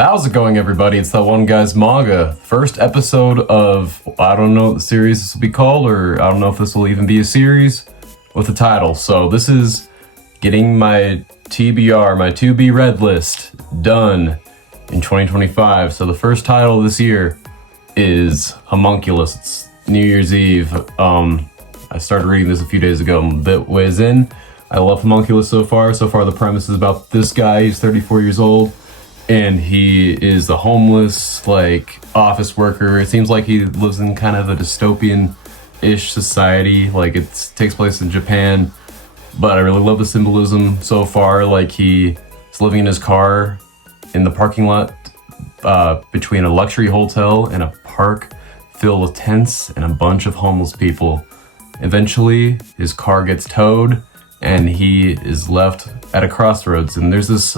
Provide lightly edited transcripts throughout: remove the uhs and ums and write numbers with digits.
How's it going, everybody? It's that one guy's Manga. First episode of, I don't know what the series this will be called, or I don't know if this will even be a series with a title. So this is getting my TBR, my to be read list done in 2025. So the first title this year is Homunculus. It's New Year's Eve. I started reading this a few days ago. I'm a bit ways in. I love Homunculus so far. So far the premise is about this guy. He's 34 years old. And he is the homeless, office worker. It seems like he lives in kind of a dystopian-ish society. It takes place in Japan. But I really love the symbolism so far. He's living in his car in the parking lot between a luxury hotel and a park filled with tents and a bunch of homeless people. Eventually, his car gets towed and he is left at a crossroads. And there's this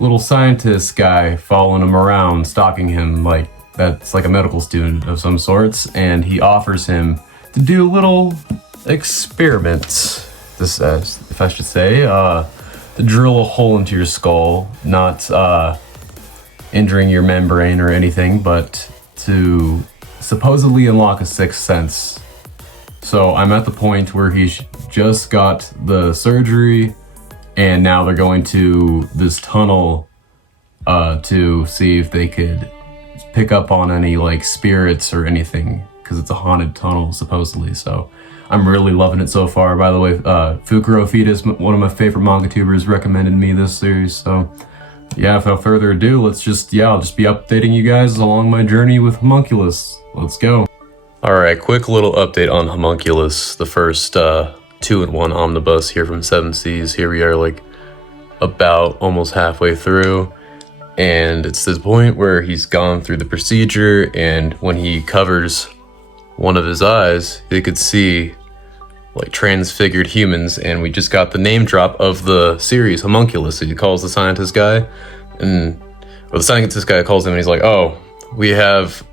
little scientist guy following him around, stalking him, that's like a medical student of some sorts, and he offers him to do a little experiment, if I should say, to drill a hole into your skull, not injuring your membrane or anything, but to supposedly unlock a sixth sense. So I'm at the point where he's just got the surgery, and now they're going to this tunnel to see if they could pick up on any spirits or anything, because it's a haunted tunnel supposedly. So I'm really loving it so far. By the way, Fukuro Fetus, one of my favorite manga tubers, recommended me this series. So yeah, without further ado, I'll just be updating you guys along my journey with Homunculus. Let's go. Alright, quick little update on Homunculus, the first 2-in-1 omnibus here from Seven Seas. Here we are about almost halfway through, and it's this point where he's gone through the procedure, and when he covers one of his eyes, he could see transfigured humans, and we just got the name drop of the series, Homunculus. He calls the scientist guy, the scientist guy calls him and he's like, oh, we have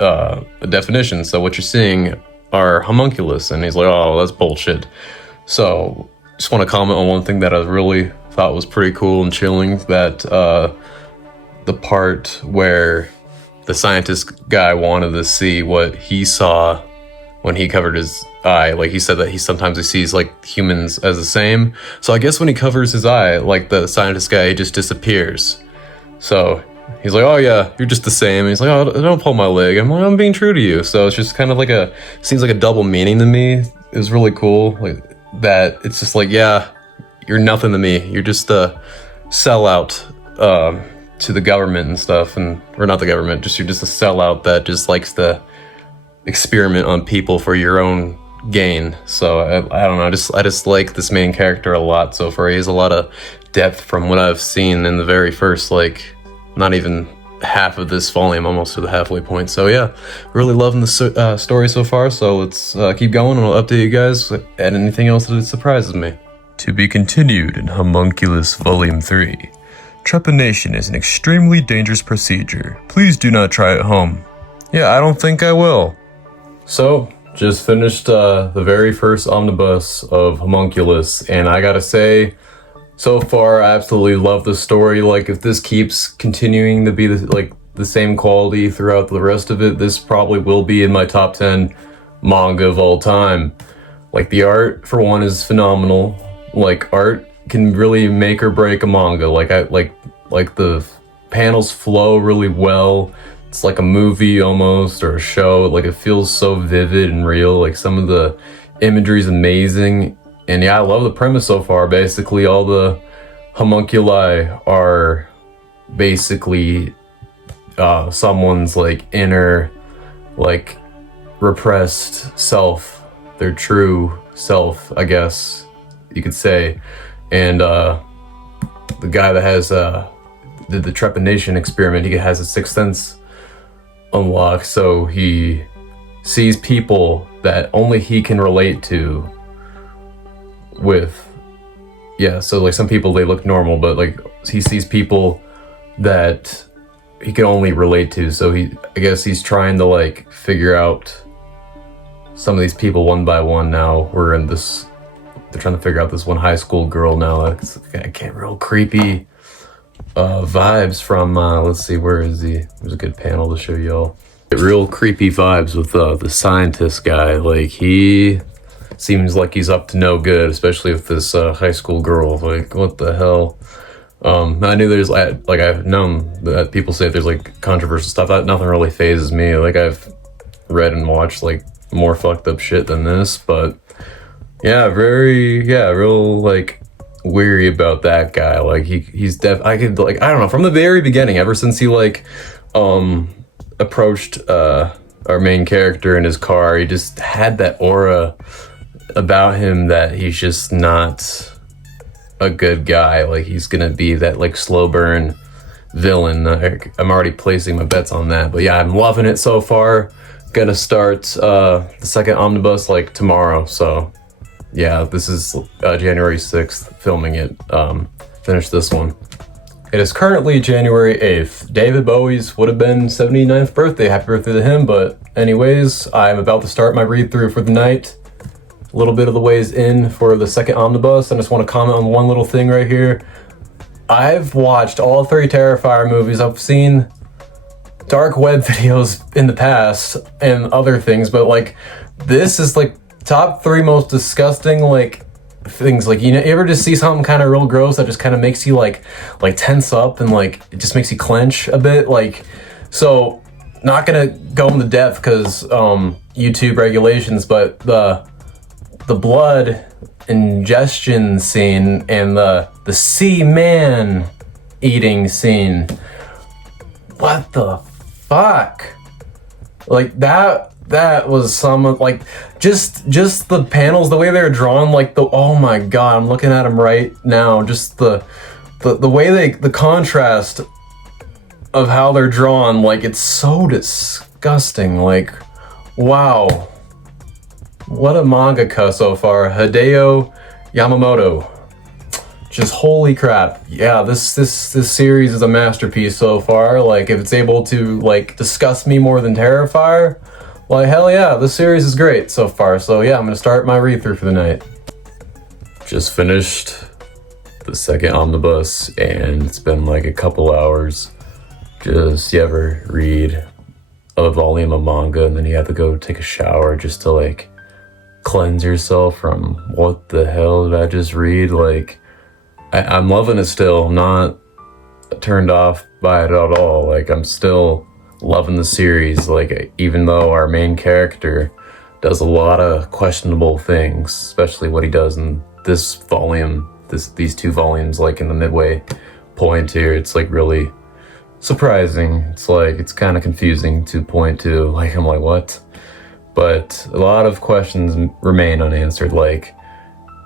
a definition, so what you're seeing are homunculus. And he's like, oh, that's bullshit. So just want to comment on one thing that I really thought was pretty cool and chilling, that the part where the scientist guy wanted to see what he saw when he covered his eye. He said that he sometimes sees humans as the same. So I guess when he covers his eye, the scientist guy, he just disappears. So he's like, oh yeah, you're just the same. And he's like, oh, don't pull my leg. I'm like, I'm being true to you. So it's just kind of seems like a double meaning to me. It was really cool. That it's just yeah, you're nothing to me. You're just a sellout to the government and stuff. Or not the government, you're just a sellout that just likes to experiment on people for your own gain. So I don't know, I just like this main character a lot so far. He has a lot of depth from what I've seen in the very first not even half of this volume, almost to the halfway point. So yeah, really loving the story so far. So let's keep going, and I'll update you guys at anything else that surprises me. To be continued in Homunculus Volume 3. Trepanation is an extremely dangerous procedure. Please do not try at home. Yeah, I don't think I will. So, just finished the very first omnibus of Homunculus, and I gotta say, so far, I absolutely love the story. If this keeps continuing to be the same quality throughout the rest of it, this probably will be in my top 10 manga of all time. The art, for one, is phenomenal. Art can really make or break a manga. The panels flow really well. It's like a movie almost, or a show. It feels so vivid and real. Some of the imagery is amazing. And yeah, I love the premise so far. Basically, all the homunculi are basically someone's inner, repressed self, their true self, I guess you could say. And the guy that has did the trepanation experiment, he has a sixth sense unlocked, so he sees people that only he can relate to. So some people, they look normal, but he sees people that he can only relate to. So I guess he's trying to figure out some of these people one by one. Now they're trying to figure out this one high school girl now. It's getting real creepy. vibes from, let's see, where is he? There's a good panel to show y'all. Real creepy vibes with the scientist guy. Like, he seems like he's up to no good, especially with this high school girl. Like, what the hell? I knew there's, like, I've known that people say there's, like, controversial stuff. That nothing really phases me. Like, I've read and watched, like, more fucked up shit than this, but yeah, real, like, weary about that guy. Like, he's I could, like, I don't know, from the very beginning, ever since he, like, approached, our main character in his car, he just had that aura about him that he's just not a good guy. Like, he's gonna be that, like, slow burn villain. I'm already placing my bets on that, but yeah, I'm loving it so far. Gonna start the second omnibus like tomorrow, so yeah, this is January 6th filming it. Finish this one. It is currently January 8th. David Bowie's would have been 79th birthday. Happy birthday to him. But anyways, I'm about to start my read through for the night. A little bit of the ways in for the second omnibus. I just want to comment on one little thing right here. I've watched all 3 Terrifier movies. I've seen dark web videos in the past and other things, but like, this is like top 3 most disgusting, like, things. Like, you ever just see something kind of real gross that just kind of makes you like tense up and like it just makes you clench a bit. Like, so not gonna go into depth because YouTube regulations, but the blood ingestion scene and the sea man eating scene, what the fuck? Like, that was some, like, just the panels, the way they're drawn, like, oh my god, I'm looking at them right now, just the way the contrast of how they're drawn, like, it's so disgusting. Like, wow, what a mangaka so far. Hideo Yamamoto. Just holy crap. Yeah, this series is a masterpiece so far. Like, if it's able to, like, disgust me more than Terrifier, like, hell yeah, this series is great so far. So yeah, I'm gonna start my read-through for the night. Just finished the second omnibus, and it's been like a couple hours. Just, you ever read a volume of manga and then you have to go take a shower just to, like, cleanse yourself from what the hell did I just read? Like, I'm loving it still. I'm not turned off by it at all. Like, I'm still loving the series. Like, even though our main character does a lot of questionable things, especially what he does in this volume, these 2 volumes, like in the midway point here, it's like really surprising. It's like, it's kind of confusing to point to. Like, I'm like, what? But a lot of questions remain unanswered. Like,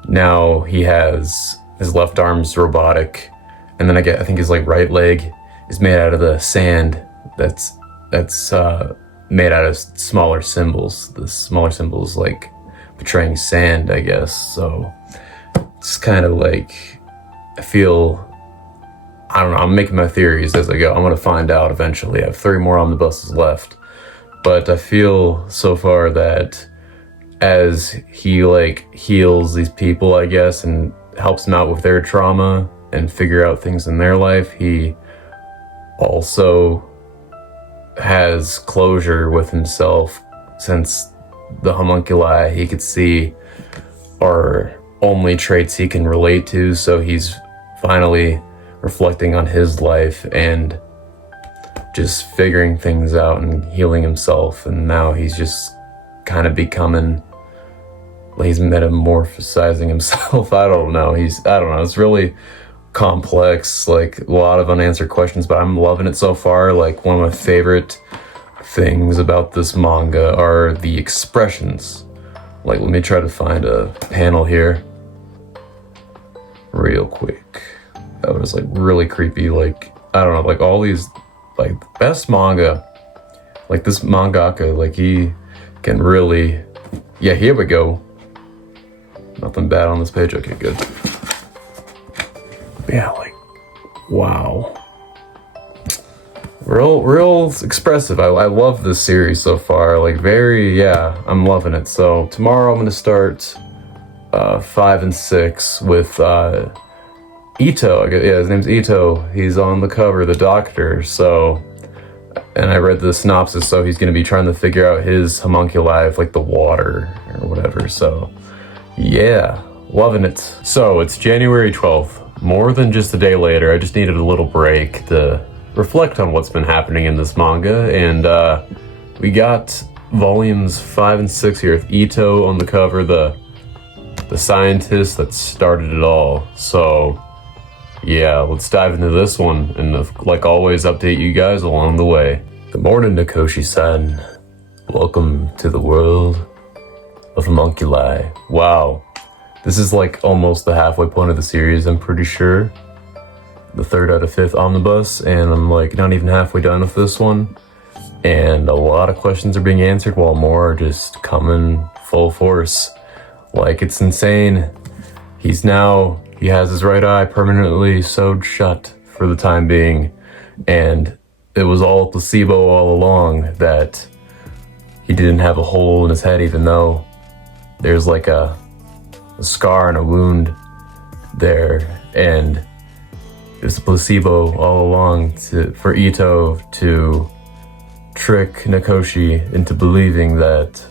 now he has his left arm's robotic, and then I think his, like, right leg is made out of the sand that's made out of smaller symbols. The smaller symbols, like, portraying sand, I guess. So it's kind of like, I don't know, I'm making my theories as I go. I'm gonna find out eventually. I have 3 more omnibuses left, but I feel so far that as he, like, heals these people, I guess, and helps them out with their trauma and figure out things in their life, he also has closure with himself, since the homunculi he could see are only traits he can relate to. So he's finally reflecting on his life and just figuring things out and healing himself, and now he's just kind of becoming, he's metamorphosizing himself. I don't know, it's really complex, like, a lot of unanswered questions, but I'm loving it so far. Like, one of my favorite things about this manga are the expressions. Like, let me try to find a panel here real quick. That was, like, really creepy. Like, I don't know, like, all these, like, best manga, like, this mangaka, like, he can really, yeah, here we go. Nothing bad on this page. Okay, good. Yeah, like, wow. Real expressive. I love this series so far. Like, yeah, I'm loving it. So tomorrow I'm gonna start 5 and 6 with Ito, yeah, his name's Ito. He's on the cover, the doctor, so... And I read the synopsis, so he's gonna be trying to figure out his homunculi with, like, the water or whatever, so... Yeah, loving it. So, it's January 12th. More than just a day later, I just needed a little break to reflect on what's been happening in this manga, and, we got volumes 5 and 6 here with Ito on the cover, the scientist that started it all, so... Yeah, let's dive into this one, and like always, update you guys along the way. Good morning, Nakoshi-san. Welcome to the world of homunculi. Wow, this is like almost the halfway point of the series, I'm pretty sure. The 3rd out of 5th omnibus, and I'm like not even halfway done with this one. And a lot of questions are being answered while more are just coming full force. Like, it's insane. He has his right eye permanently sewed shut for the time being, and it was all placebo all along that he didn't have a hole in his head, even though there's like a scar and a wound there, and it was a placebo all along for Ito to trick Nakoshi into believing that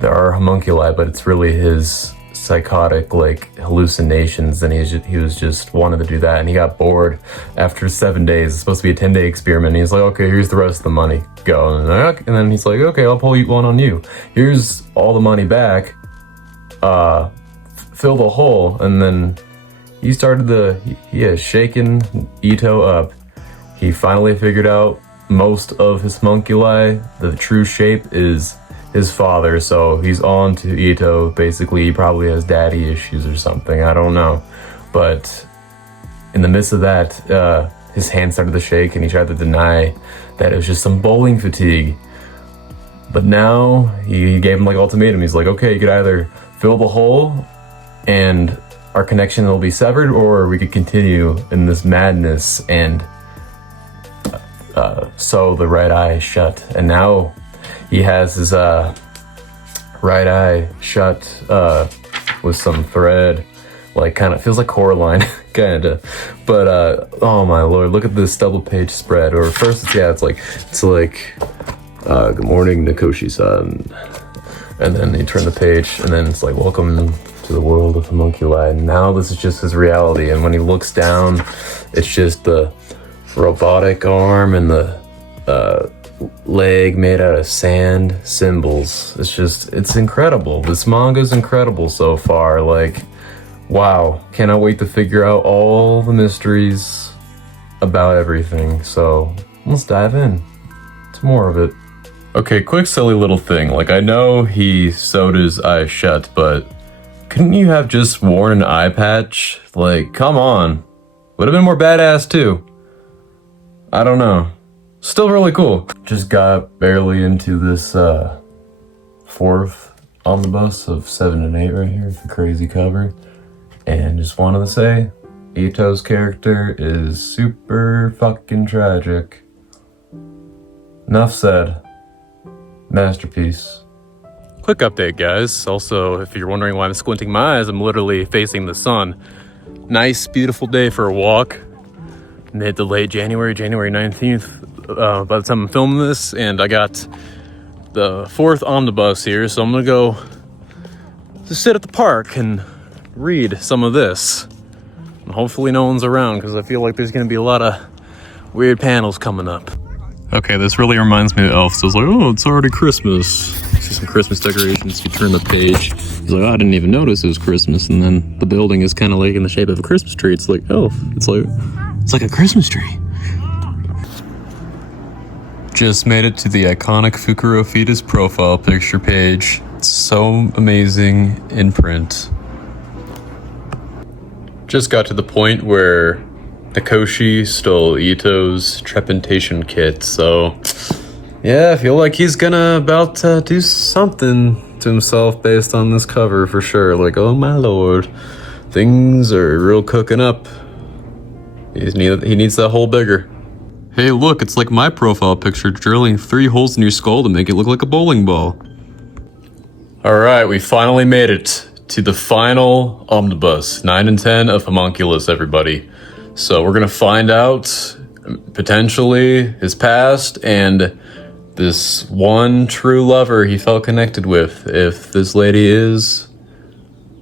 there are homunculi, but it's really his psychotic like hallucinations, and he was just wanted to do that, and he got bored after 7 days. It's supposed to be a 10-day experiment, and he's like, okay, here's the rest of the money, go. And then he's like, okay, I'll pull one on you, here's all the money back, fill the hole. And then he started shaking Ito up. He finally figured out most of his homunculi. The true shape is his father, so he's on to Ito. Basically, he probably has daddy issues or something, I don't know. But in the midst of that, his hand started to shake, and he tried to deny that it was just some bowling fatigue. But now, he gave him like ultimatum. He's like, okay, you could either fill the hole, and our connection will be severed, or we could continue in this madness and sew the right eye shut. And now, he has his right eye shut with some thread, like kind of feels like Coraline, kind of. But oh my lord, look at this double page spread. Or first, it's like good morning, Nakoshi-san, and then you turn the page, and then it's like welcome to the world of homunculi. And now this is just his reality. And when he looks down, it's just the robotic arm and the leg made out of sand symbols. It's incredible. This manga's incredible so far. Like, wow, cannot wait to figure out all the mysteries about everything. So let's dive in to more of it. Okay, quick silly little thing. Like, I know he sewed his eye shut, but couldn't you have just worn an eye patch? Like, come on, would have been more badass too. I don't know. Still really cool. Just got barely into this 4th omnibus of 7 and 8 right here with the crazy cover. And just wanted to say, Ito's character is super fucking tragic. Enough said. Masterpiece. Quick update, guys. Also, if you're wondering why I'm squinting my eyes, I'm literally facing the sun. Nice, beautiful day for a walk. Mid to late January 19th. By the time I'm filming this, and I got the 4th omnibus here, so I'm gonna go just sit at the park and read some of this. And hopefully no one's around, because I feel like there's gonna be a lot of weird panels coming up. Okay, this really reminds me of Elf. So I was like, oh, it's already Christmas. See some Christmas decorations. You turn the page. He's like, oh, I didn't even notice it was Christmas. And then the building is kind of like in the shape of a Christmas tree. It's like Elf. It's like a Christmas tree. Just made it to the iconic Fukuro fetus profile picture page. It's so amazing in print. Just got to the point where Nakoshi stole Ito's trepantation kit, so yeah, I feel like he's about to do something to himself based on this cover for sure. Like, oh my lord, things are real cooking up. He needs that hole bigger. Hey look, it's like my profile picture, drilling 3 holes in your skull to make it look like a bowling ball. Alright, we finally made it to the final omnibus, 9 and 10 of Homunculus, everybody. So we're gonna find out potentially his past and this one true lover he felt connected with, if this lady is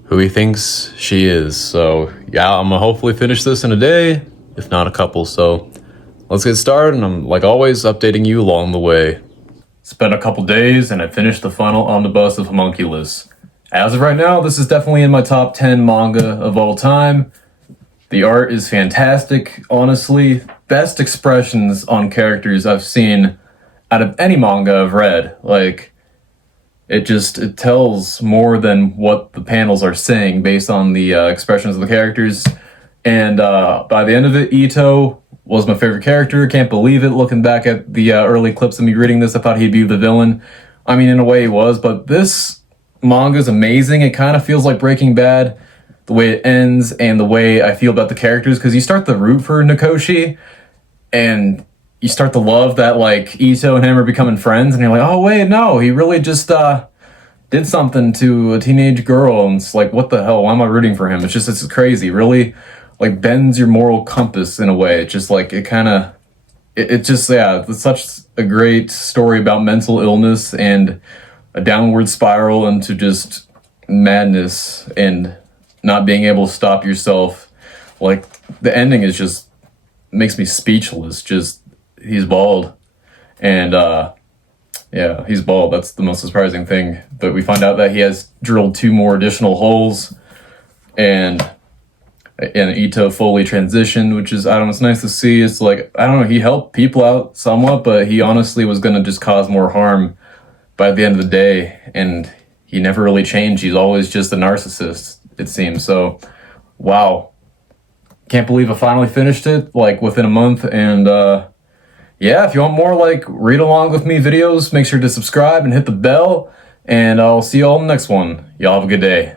who he thinks she is. So yeah, I'm gonna hopefully finish this in a day, if not a couple. So let's get started, and I'm, like always, updating you along the way. It's been a couple days, and I finished the final omnibus of Homunculus. As of right now, this is definitely in my top 10 manga of all time. The art is fantastic, honestly. Best expressions on characters I've seen out of any manga I've read. Like, it tells more than what the panels are saying based on the expressions of the characters. And by the end of it, Ito was my favorite character. Can't believe it. Looking back at the early clips of me reading this, I thought he'd be the villain. I mean, in a way he was, but this manga is amazing. It kind of feels like Breaking Bad, the way it ends and the way I feel about the characters, because you start to root for Nakoshi and you start to love that, like, Ito and him are becoming friends, and you're like, oh wait, no, he really just did something to a teenage girl, and it's like, what the hell, why am I rooting for him? It's crazy. Really, like, bends your moral compass in a way. It's just like, it's such a great story about mental illness and a downward spiral into just madness and not being able to stop yourself. Like, the ending is just makes me speechless. Just, he's bald, and yeah, he's bald. That's the most surprising thing. But we find out that he has drilled 2 more additional holes, and Ito fully transitioned, which is, I don't know, it's nice to see. It's like, I don't know, he helped people out somewhat, but he honestly was gonna just cause more harm by the end of the day, and he never really changed. He's always just a narcissist, it seems. So, wow. Can't believe I finally finished it, like, within a month. And yeah, if you want more, like, read along with me videos, make sure to subscribe and hit the bell, and I'll see you all in the next one. Y'all have a good day.